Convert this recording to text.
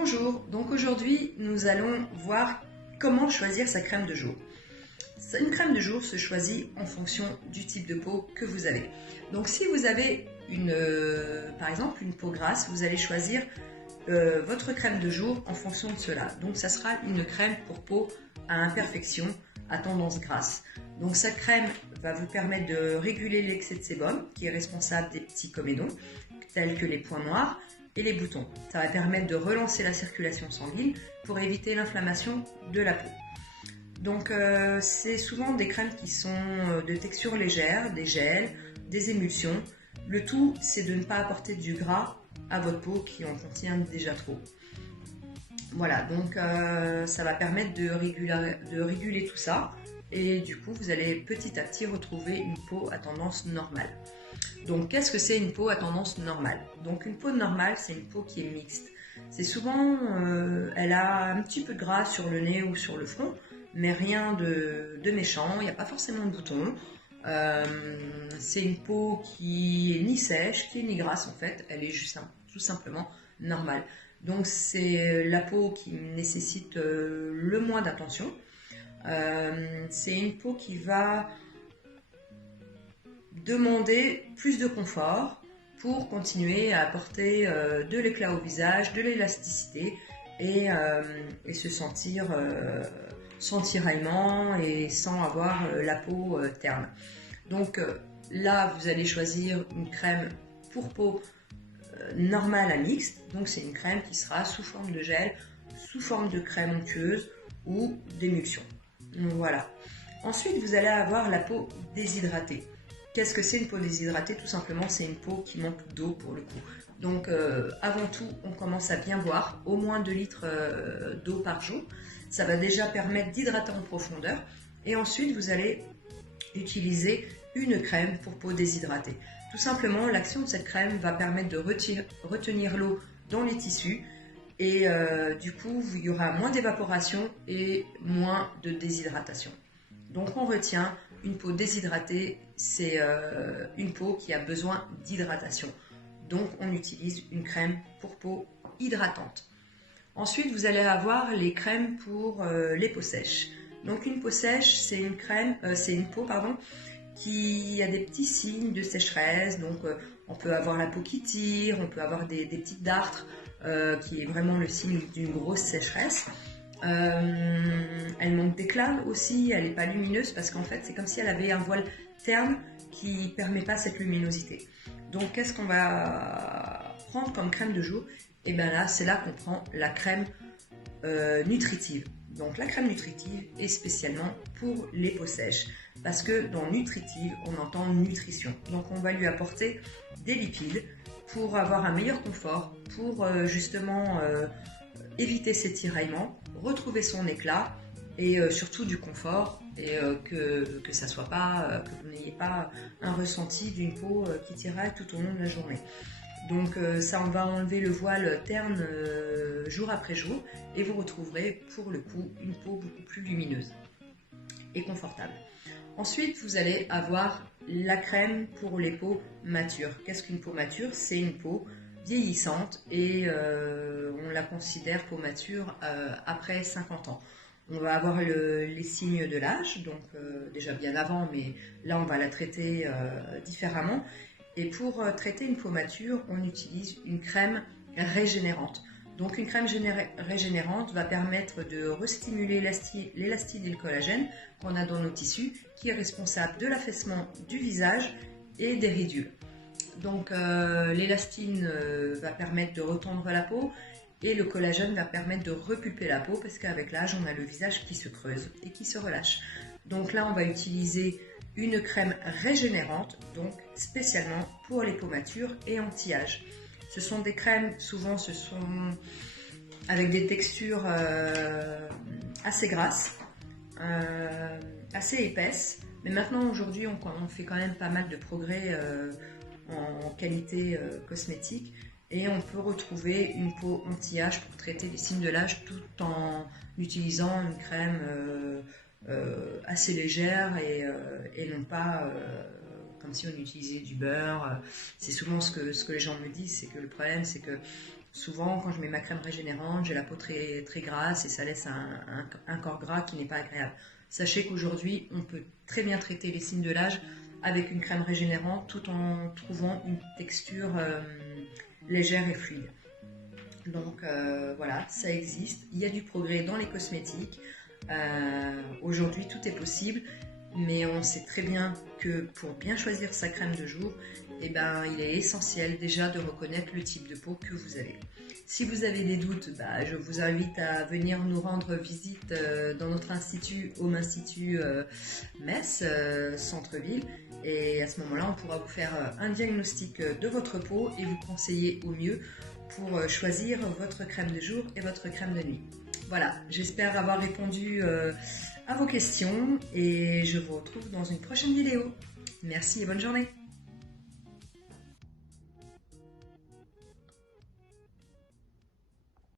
Bonjour, donc aujourd'hui nous allons voir comment choisir sa crème de jour. Une crème de jour se choisit en fonction du type de peau que vous avez. Donc si vous avez par exemple une peau grasse, vous allez choisir votre crème de jour en fonction de cela. Donc ça sera une crème pour peau à imperfection, à tendance grasse. Donc cette crème va vous permettre de réguler l'excès de sébum qui est responsable des petits comédons tels que les points noirs et les boutons. Ça va permettre de relancer la circulation sanguine pour éviter l'inflammation de la peau. Donc c'est souvent des crèmes qui sont de texture légère, des gels, des émulsions. Le tout, c'est de ne pas apporter du gras à votre peau qui en contient déjà trop. Voilà, donc ça va permettre de réguler tout ça et du coup vous allez petit à petit retrouver une peau à tendance normale. Donc qu'est-ce que c'est une peau à tendance normale? Donc une peau normale, c'est une peau qui est mixte. C'est souvent, elle a un petit peu de gras sur le nez ou sur le front, mais rien de méchant, il n'y a pas forcément de boutons. C'est une peau qui est ni sèche, qui est ni grasse en fait, elle est juste tout simplement normale. Donc c'est la peau qui nécessite le moins d'attention. C'est une peau qui va demander plus de confort pour continuer à apporter de l'éclat au visage, de l'élasticité et se sentir sans tiraillement et sans avoir la peau terne. Donc là, vous allez choisir une crème pour peau normale à mixte. Donc c'est une crème qui sera sous forme de gel, sous forme de crème onctueuse ou d'émulsion. Voilà. Ensuite, vous allez avoir la peau déshydratée. Qu'est-ce que c'est une peau déshydratée? Tout simplement, c'est une peau qui manque d'eau pour le coup. Donc avant tout, on commence à bien boire, au moins 2 litres d'eau par jour. Ça va déjà permettre d'hydrater en profondeur. Et ensuite, vous allez utiliser une crème pour peau déshydratée. Tout simplement, l'action de cette crème va permettre de retenir l'eau dans les tissus et du coup, il y aura moins d'évaporation et moins de déshydratation. Donc on retient, une peau déshydratée, c'est une peau qui a besoin d'hydratation. Donc on utilise une crème pour peau hydratante. Ensuite, vous allez avoir les crèmes pour les peaux sèches. Donc une peau sèche, c'est une peau qui a des petits signes de sécheresse. Donc on peut avoir la peau qui tire, on peut avoir des petites dartres, qui est vraiment le signe d'une grosse sécheresse. Elle manque d'éclat aussi, elle n'est pas lumineuse parce qu'en fait c'est comme si elle avait un voile terne qui ne permet pas cette luminosité. Donc qu'est-ce qu'on va prendre comme crème de jour? Et bien là, c'est là qu'on prend la crème nutritive. Donc la crème nutritive est spécialement pour les peaux sèches parce que dans nutritive, on entend nutrition. Donc on va lui apporter des lipides pour avoir un meilleur confort, pour justement éviter ses tiraillements, retrouver son éclat et surtout du confort et que ça soit pas, que vous n'ayez pas un ressenti d'une peau qui tiraille tout au long de la journée. Donc ça, on va enlever le voile terne jour après jour et vous retrouverez pour le coup une peau beaucoup plus lumineuse et confortable. Ensuite, vous allez avoir la crème pour les peaux matures. Qu'est-ce qu'une peau mature? C'est une peau vieillissante et on la considère peau mature après 50 ans. On va avoir les signes de l'âge, donc déjà bien avant, mais là on va la traiter différemment. Et pour traiter une peau mature, on utilise une crème régénérante. Donc une crème régénérante va permettre de restimuler l'élastine et le collagène qu'on a dans nos tissus, qui est responsable de l'affaissement du visage et des ridules. Donc l'élastine va permettre de retendre la peau et le collagène va permettre de repulper la peau parce qu'avec l'âge, on a le visage qui se creuse et qui se relâche. Donc là, on va utiliser une crème régénérante, donc spécialement pour les peaux matures et anti-âge. Ce sont des crèmes, souvent ce sont avec des textures assez grasses, assez épaisses, mais maintenant aujourd'hui on fait quand même pas mal de progrès en qualité cosmétique et on peut retrouver une peau anti-âge pour traiter les signes de l'âge tout en utilisant une crème assez légère et non pas comme si on utilisait du beurre. C'est souvent ce que les gens me disent, c'est que le problème c'est que Souvent, quand je mets ma crème régénérante, j'ai la peau très, très grasse et ça laisse un corps gras qui n'est pas agréable. Sachez qu'aujourd'hui, on peut très bien traiter les signes de l'âge avec une crème régénérante tout en trouvant une texture légère et fluide. Donc voilà, ça existe. Il y a du progrès dans les cosmétiques. Aujourd'hui, tout est possible, mais on sait très bien que pour bien choisir sa crème de jour, eh ben, il est essentiel déjà de reconnaître le type de peau que vous avez. Si vous avez des doutes, je vous invite à venir nous rendre visite dans notre institut, Home Institut Metz, centre-ville. Et à ce moment-là, on pourra vous faire un diagnostic de votre peau et vous conseiller au mieux pour choisir votre crème de jour et votre crème de nuit. Voilà, j'espère avoir répondu à vos questions et je vous retrouve dans une prochaine vidéo. Merci et bonne journée.